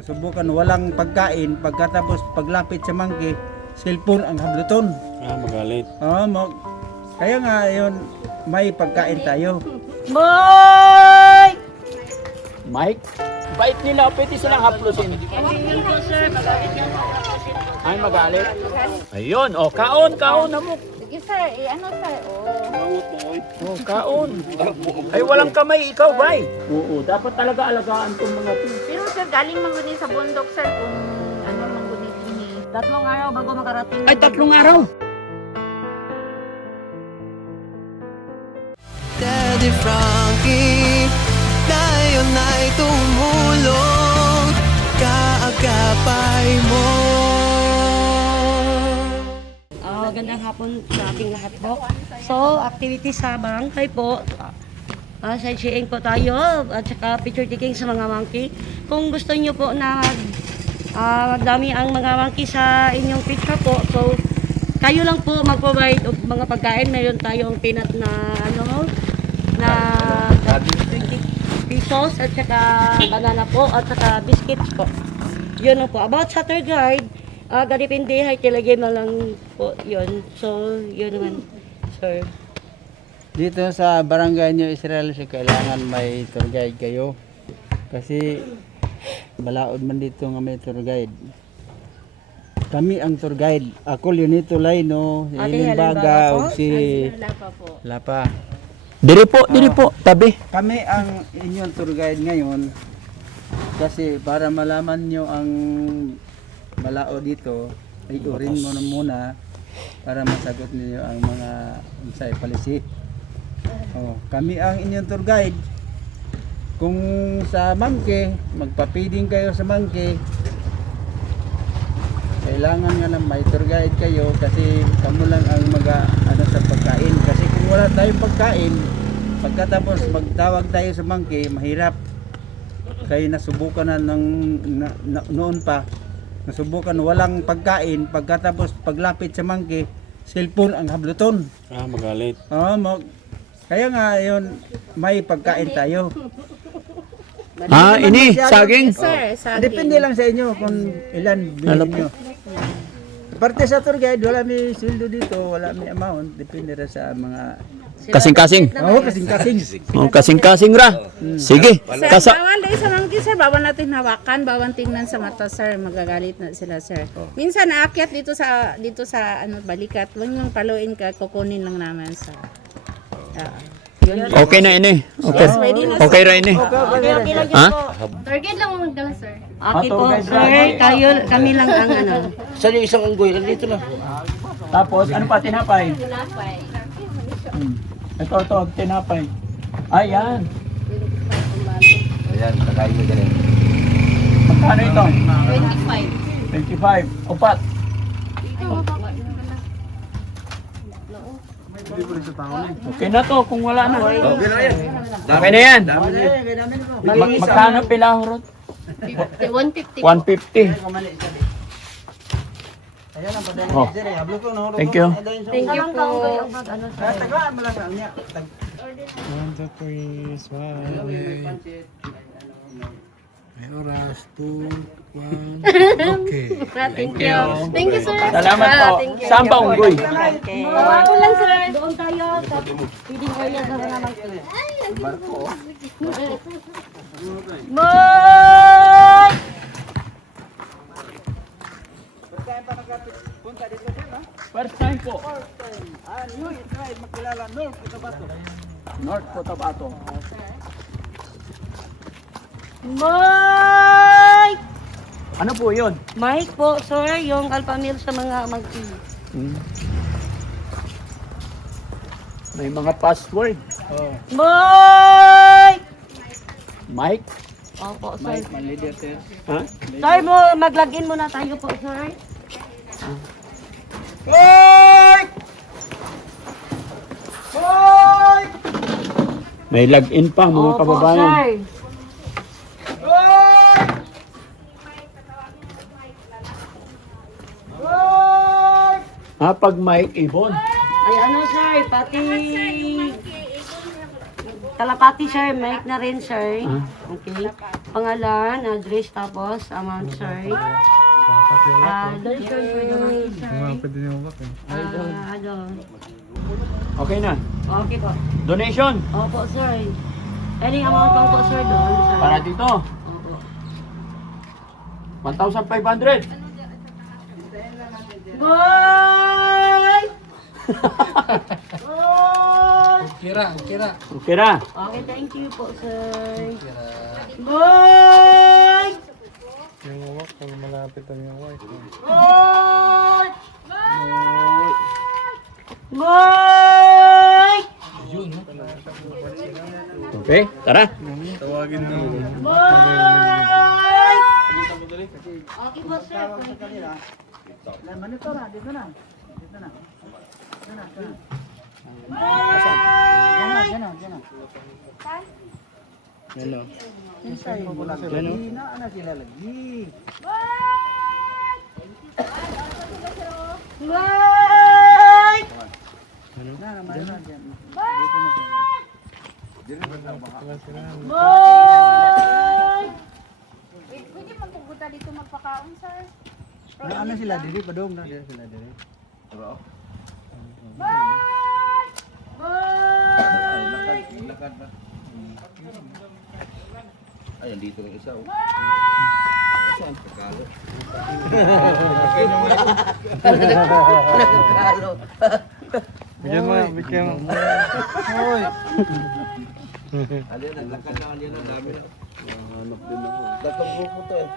Nasubukan walang pagkain, pagkatapos paglapit sa monkey, cellphone ang habluton. Magalit. Kaya nga yun, may pagkain tayo. Boy! Mike, bait nila. Pwede silang haplusin. Ay, magalit. Ayun, kaon na mo. Sige sir, ano sir? Kaon. Ay, walang kamay ikaw, bay. Oo, dapat talaga alagaan tong mga to. Pero sir, galing mangguni sa bundok sir kung ano mangguni ini. 3 araw bago makarating. Ay, 3 araw. Daddy Frankie, tayo na'y tumulong, kaagapay mo. Magandang hapon sa ating lahat po. So, activity sa barangay po. Sightseeing po tayo at saka picture taking sa mga monkey. Kung gusto niyo po na magdami ang mga monkey sa inyong picture po, so kayo lang po mag-provide of mga pagkain. Mayroon tayong peanut na na 20 pesos at saka banana po at saka biscuits po. Yun lang po. About sa tour guide, depende hay tilagay na lang po yun. So, yun naman, sir. Dito sa barangay New Israel, kailangan may tour guide kayo. Kasi balaod man dito nga may tour guide. Kami ang tour guide. Ako Leonito Laino, Helen Baga, o si Lapa. Diri po, tabi. Kami ang inyong tour guide ngayon. Kasi para malaman nyo ang malao dito, ay urin mo na muna para masagot niyo ang mga unsay policy. Kami ang inyong tour guide. Kung sa monkey, magpa-feeding kayo sa monkey, kailangan nga lang may tour guide kayo kasi kamo lang ang sa pagkain. Kasi kung wala tayong pagkain, pagkatapos magtawag tayo sa monkey, mahirap. Kaya nasubukan na noon pa, nasubukan walang pagkain, pagkatapos paglapit sa monkey, cellphone ang habluton. Magalit. Kaya nga yun, may pagkain tayo. Ini, saging. Sir, sa Depende lang sa inyo kung ilan bilhin nyo. Parte sa tour guide, wala may sweldo dito, wala may amount. Depende rin sa mga... Kasing-kasing. Kasing-kasing. Kasing-kasing ra. Sige. Sir, bawal dahil sa monkey sir, bawal natin hawakan, bawal tingnan sa mata sir, magagalit na sila sir. Minsan naakyat dito sa balikat, huwag niyong paluin ka, kukunin lang naman sir. Okay na ini. Okay. Yes, ready na, Okay ra ini. Okay lang Ha? yun po. Target lang mo magdala sir. Okay po, sir. Kami lang ang Saan yung isang unggoy? Nandito na. Tapos, ano pa tinapay? Tinapay. Ito, tinapay. Ayan. Ayan, kakain mo dyan. Magkano ito? 25. 25. Upat. Okay na to, kung wala na. Okay na yan. Okay na yan. Dami na yan. Magkano pilahurot? 150. 150. Oh. Thank you. Thank you po. Tagaan mo lang sa niya. May oras, 2, 1. Okay. Thank you. Thank you sir. Salamat po. Thank you. Saan ba unggoy? Ako lang sir. doon tayo sa feeding area sa mga monkey. Boy! First time po. New Israel, magkilala, North Cotabato. North Cotabato. Boy! Ano po yun? Mike po, sir, yung alpha male sa mga monkey. May mga password. Boy! Mike? Opo, sir. Leader sir. Ha? Sir, mag-login muna tayo po, sir. May login pa mga Opo, kababayan. sir. Pag Mike Ibon. Ay, ano, sir, pati... Kalapati, sir, Mike na rin, sir. Okay. Pangalan, address, tapos amount, sir. Donation for the monkey, sir. Pwede niyo ba? Okay na. Okay po. Donation. Opo, sir. Any amount lang po, sir, doon, sir. Para dito. Opo. 1,500. Bye! Kira. Okay na. Okay, thank you po, sir. Bye! Yung uwak, kung malapit ang yung uwak. Bye! Bye! Okay, tara. Tawagin na. Bye! Okay po, sir. Dito na. Dito na. Yan o. Na sila lagi. Bye! Bye! Pwede man pupunta dito magpakaon, sir. Ano sila diri padong na sila diri. Lakad ba? Ay, dito ng isa. Saan? Pagkalo. Bigyan mo, bigyan mo. Alin, naglakad na alin na dami. Hanap din ako. Tatlong grupo to eh.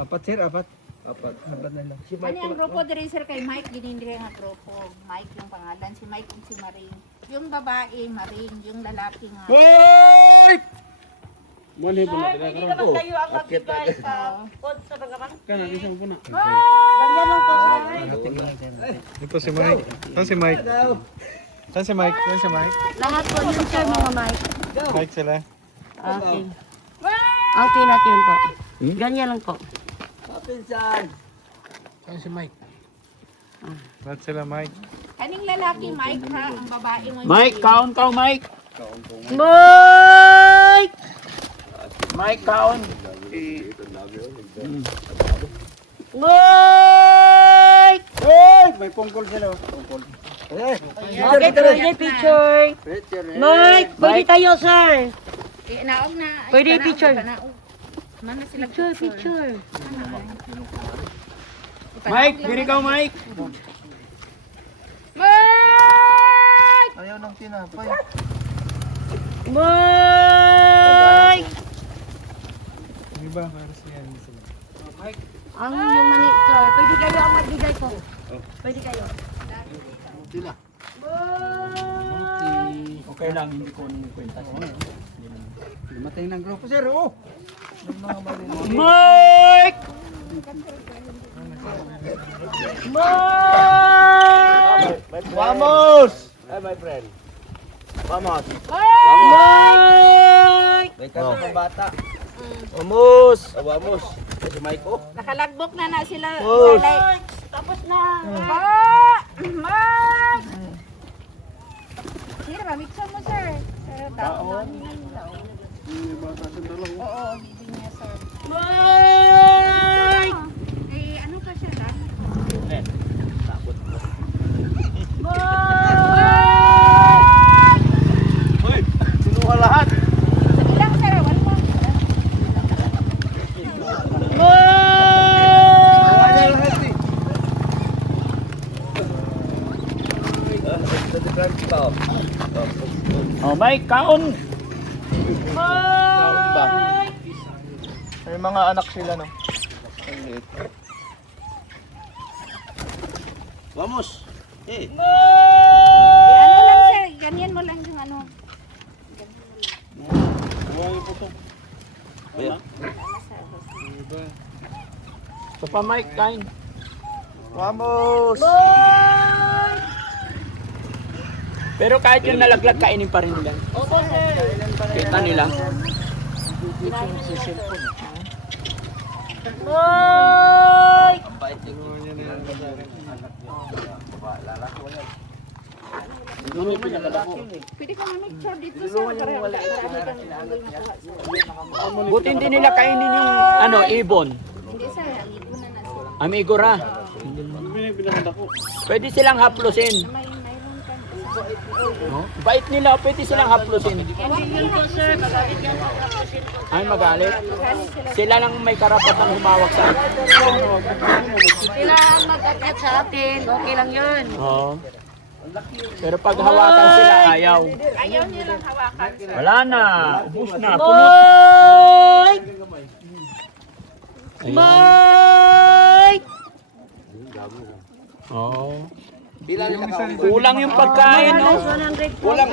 Apat sir, apat. Apat. Apat na lang. Si Ano Mike yung grupo diri sir kay Mike, ginindiri nga grupo. Mike yung pangalan, si Mike ug si Maring. Yung babae, Maring, yung lalaki nga. Hindi naman kayo ang magbigay sa food sa pagkaman. Ganyan lang po, sir. Ito si Mike. Saan si Mike? Saan si Mike? Saan si Mike? Lahat po yun, sir, mga mic. Mike sila. Okay. Ang pinat yun po. Ganyan lang po. Saan si Mike? Lahat sila Mike. Kaning lalaki, Mike ha, ang babae mo. Mike, kaon ka, Mike. Mike! Mike, kaon. Mike! May pungkol sila. Pungkol. Okay, pwede picture. Mike, pwede tayo, sir. Naog na. Pwede kanaog, picture. kanaog. Mana sila Picture. Mike, diri ka, Mike. Mike! Ayaw ng tinapay. Mike! Di ba? Para siya. Ang yung mani, sir. Pwede kayo ang magbigay po. Pwede kayo. Okay lang, hindi ko kwenta. Matay ng grupo sir. Oh. Mike! Mike! Vamos! Ay, my friend. Vamos. Mike! May kasi ng bata. Vamos! Vamos. Ay, si Mike oh. Nakalagbok na sila. Oh. Mike! Tapos na. Mike! Sir, mamiksan mo sir. Pero dapat Oo, bibig niya sir. Mike! Eh, ano ka siya lang? Uy! Sinuha lahat. Ilang sir, wala mo. Oh, Mike, kaon. May mga anak sila no. Vamos. Eh. Ano lang sir, ganyan mo lang yung ano. Ayan. So pa, Mike, kain. Vamos. Pero kahit yung nalaglag, kainin pa rin nila. Opo, sir. Kita nila. Mike! Doon yung pinakadako. Pwede ka mamicture dito sir. Para wala kang unggoy makuha sir. Buti hindi nila kainin yung ano, ibon. Hindi sir, amigo na sir. Amigo ra. Pwede silang haplusin. Mayroon ka. Bait nila, pwede silang haplusin. Hindi yun po, sir. Magalit yan po. Ay, magalit. Sila lang may karapatan humawak sa akin. Sila ang mag-akyat sa atin. Okay lang yun. Oo. Pero pag hawakan sila, ayaw. Ayaw nilang hawakan. Wala na. Ubus na. Punot. Mike! Ayan. Mike! Oo. Bilang Kulang yung pagkain, no? 100 po, sir.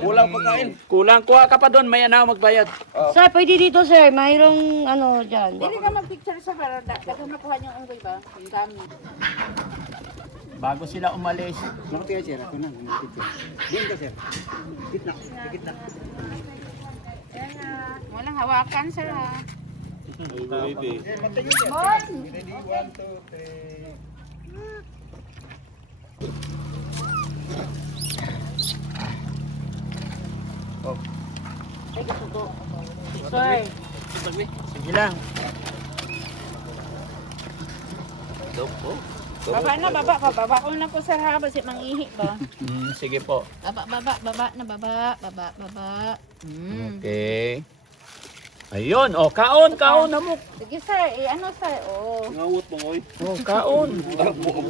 kulang pagkain. Kulang. Kuha ka pa doon. May ano magbayad. Sir, pwede dito, sir. Mayroong ano dyan. Hindi ka mag-picture sa para dagang makuha niyong unggoy ba? Ang dami. Bago sila umalis. Nakatiya sir, ako na. Diyan ka sir. Gitna. Gitna. Walang hawakan sir ha. Ready, 1, 2, 3. Sir. Sige lang. Baba na, baba. Pababa ko na po sir ha. Basi mangihi ba? Sige po. Baba na, baba. Okay. Ayun. O, kaon na mo. Sige sir, ano sir? Oh. O, kaon.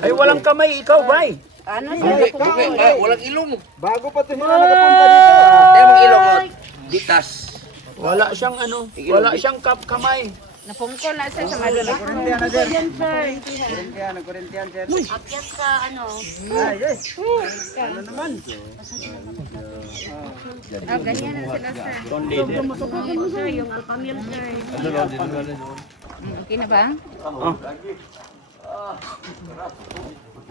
Ay, walang kamay. Ikaw, bay. Ano sir? Walang ilong. Bago pa ito sila nakapunta dito. Tayo mga ilong. Ditas. Wala siyang ano. Wala siyang kamay. Napungkol na sir sa madula. Korintiyan na sir. Yan, sir. Korintiyan sir. Akyat sa ano. Ah, yes. Ano naman? Ah, ganyan na sila sir. Don leader. Tumutukokin mo, sir. Yung alpamil, sir. Okay na ba? Oh.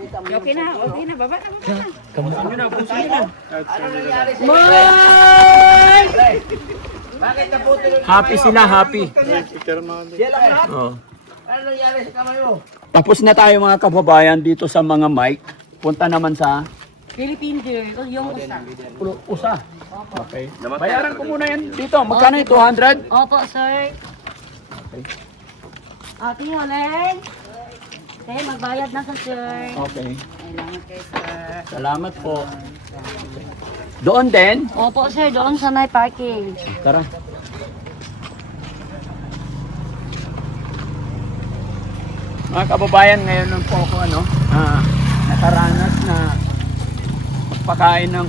Okay na, baba na. Kamusta na? Puso na. Bakit naputi yung Happy sila, happy. Oh. ano nangyari sa kamay mo? Tapos na tayo mga kababayan dito sa mga mic. Punta naman sa Philippine deer. Yung usa. USA. Okay. Bayaran ko muna yan dito. Magkano yung 200? Opo, sir. Ate Holeng. Okay, magbayad na sa sir. Okay. Kailangan kayo sir. Salamat po. Doon din. Opo, sir. Doon sa may parking. Tara. Mga kababayan, ngayon lang po ako nakaranas na magpakain ng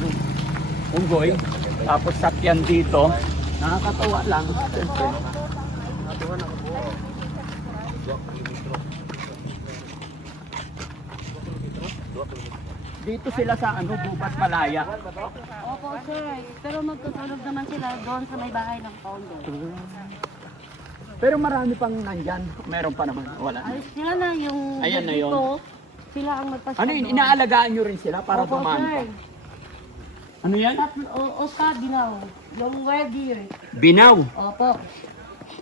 unggoy. Tapos sakyan dito. Nakakatawa lang. Siyempre. Dito sila sa Bubat Malaya. Opo, sir. Pero magtutulog naman sila doon sa may bahay ng condo. Pero marami pang nandyan. Meron pa naman. Wala. Ay, sila na yung Ayan na yun. dito, sila ang magpasya Ano yun? doon. Inaalagaan nyo rin sila para Opo, dumami pa. sir. Ano yan? O sa binaw. Yung red deer. Binaw. Opo.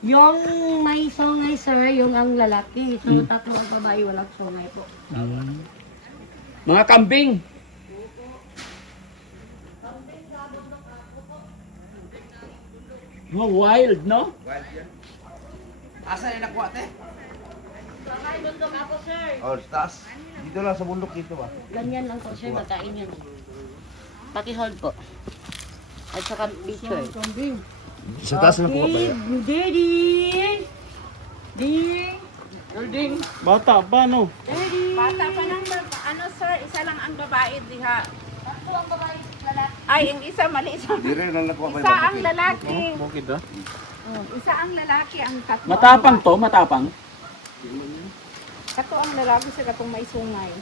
Yung may songay, sir, yung ang lalaki. So, tatlo ang babae, walang songay po. Mga kambing. Mga wild, no? Asa yung nakuha, te? Sakay bundok ako, sir. Oh, taas. Dito lang sa bundok dito ba? Ganyan lang po, sir, makain yun. Pati hold po. At saka picture. Sa taas na kuha ba Okay, yan? Daddy! Daddy! Bata pa, no? Daddy! Bata pa lang ano sir, isa lang ang babae diha. Tatlo ang babae, lalaki. Ay, ang isa mali isa. Di rin lang nakuha ba Isa ang lalaki. Bukid ah. Isa ang lalaki, ang tatlo. Matapang to, matapang. Kato ang lalaki sa katong may sungay.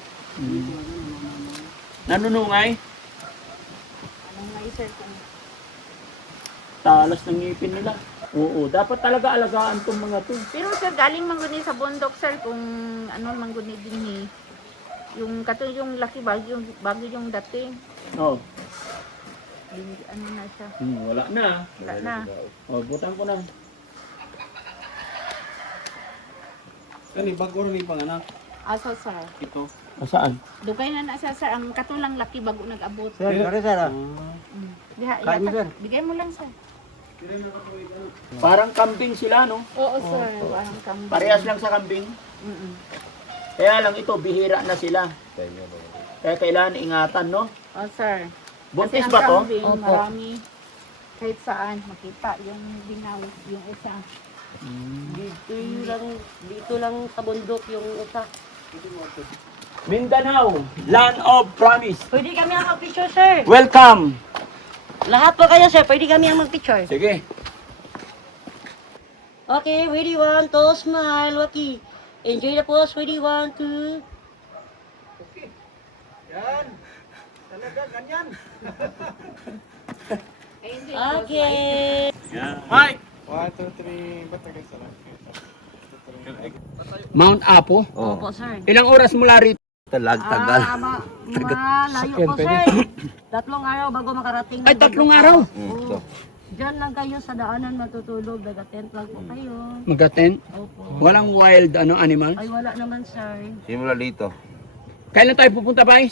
Nanunungay. Anong may sir kung Talas ng ngipin nila. Oo, dapat talaga alagaan tong mga to. pero sir, galing mangguni sa bundok sir kung ano mangguni din ni yung kato yung laki bago yung dati. Oh, Ano na siya. wala na. Wala na. Oh, butang ko na. Kani, bago rin yung panganak. Asa sir? Ito. Saan? Dugay na sa sir, ang katulang laki bago nag-abot. Sir, sorry sir. Diha, Kain, sir. Bigay mo lang sir. Parang kambing sila, no? Oo sir, parang kambing. Parehas lang sa kambing. Mm-mm. Kaya lang ito, bihira na sila. Kaya kailangan ingatan, no? Oh sir. Buntis Kasi ba ang to? kambing, Opo. marami. Kahit saan, makita yung binaw, yung isa. Dito lang sa bundok yung isa. Mindanao, land of promise. Pwede kami ang mag-picture, sir. Welcome. Lahat po kayo, sir. Pwede kami ang mag-picture. Sige. Okay, ready, 1, 2, smile, Waki. Enjoy the pose, ready, 1, 2. Yan. Talaga, ganyan. Okay. Mike. 1, 2, 3. Ba't nag-isa lang? Mount Apo. Opo, sir. Ilang oras mula rito? Tagal. Malayo po, sir. 3 araw bago makarating. ng Ay, 3 bundok. araw. Oo. Diyan lang kayo sa daanan matutulog. Daga-tent lang po kayo. Mag-attend. Opo. Walang wild animal. Ay, wala naman, sir. Simula dito. Kailan tayo pupunta, Bay?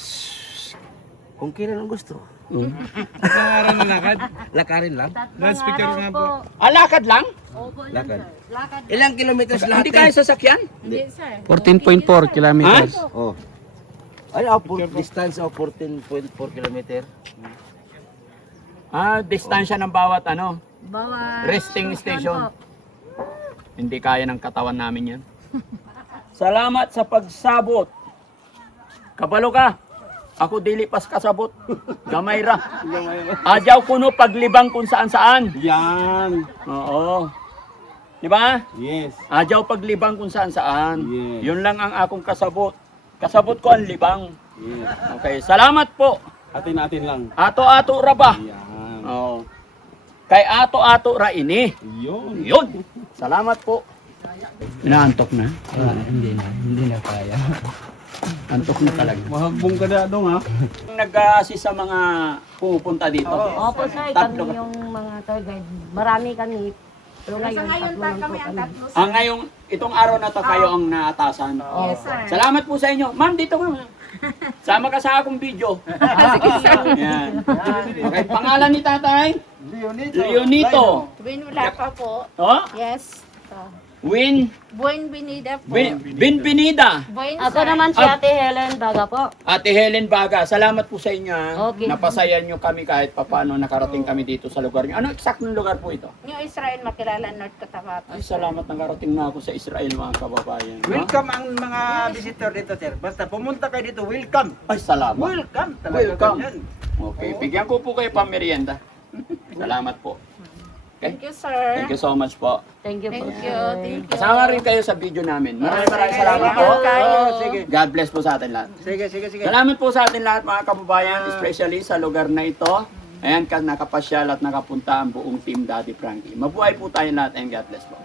Kung kailan ang gusto. Nangaran na lakad? Lakarin lang. 3 Loudspeaker araw nga po. po. Lakad lang? Opo, lang, Lakad. sir. Lakad. Ilang kilometers lahat? Hindi kaya sasakyan? Hindi sir. 14.4 kilometers. Oh. Ay, distance of 14.4 kilometer. Distansya ng bawat Bawat resting station. po. Hindi kaya ng katawan namin yan. Salamat sa pagsabot. Kabalo ka. Ako dili pas kasabot. Gamay ra. Adyaw kuno paglibang kung saan saan. Yan. Oo. Di ba? Yes. Adyaw paglibang kung saan saan. Yes. Yun lang ang akong kasabot. Kasabot ko ang libang. Yes. Okay, salamat po. Atin lang. Ato-ato ra ba? Yan. Oo. Kay ato-ato ra ini. Yun. Yun. Salamat po. Inaantok na? Hindi na kaya. Antok na talaga. Mahagbong ka na dong ha. Nag-assist sa mga pumupunta dito. Opo, sir. Tatlo Kami ka. yung mga tour guide. Marami kami. Pero Sa ngayon, ngayon, tatlo lang po kami ang kami. tatlo sir. Ngayong itong araw na to kayo ang naatasan. Yes sir. Salamat po sa inyo. Ma'am, dito ka. Sama ka sa akong video. Yan. Okay, pangalan ni tatay? Leonito. Tuwing wala pa po. Oh? Yes. Win Binida po. Binbinida. Buen Ako sir. naman si Ate Helen Baga po. Ate Helen Baga, salamat po sa inyo. Okay. Napasaya nyo kami kahit papaano nakarating kami dito sa lugar nyo. Ano eksaktong lugar po ito? New Israel makilala North Cotabato. Ay, salamat nakarating na ako sa Israel mga kababayan. No? Welcome ang mga visitor dito, sir. Basta pumunta kayo dito, welcome. Ay, salamat. Welcome. Talaga Welcome. ganyan. Okay, bigyan ko po kayo pamerienda. Salamat po. Thank you sir. Thank you so much po. Thank you po. Thank you. Thank you. Kasama rin kayo sa video namin. Maraming salamat po. Sige. God bless po sa atin lahat. Sige. Salamat po sa atin lahat mga kababayan, especially sa lugar na ito. Ayan, nakapasyal at nakapunta ang buong team Daddy Frankie. Mabuhay po tayo lahat and God bless po.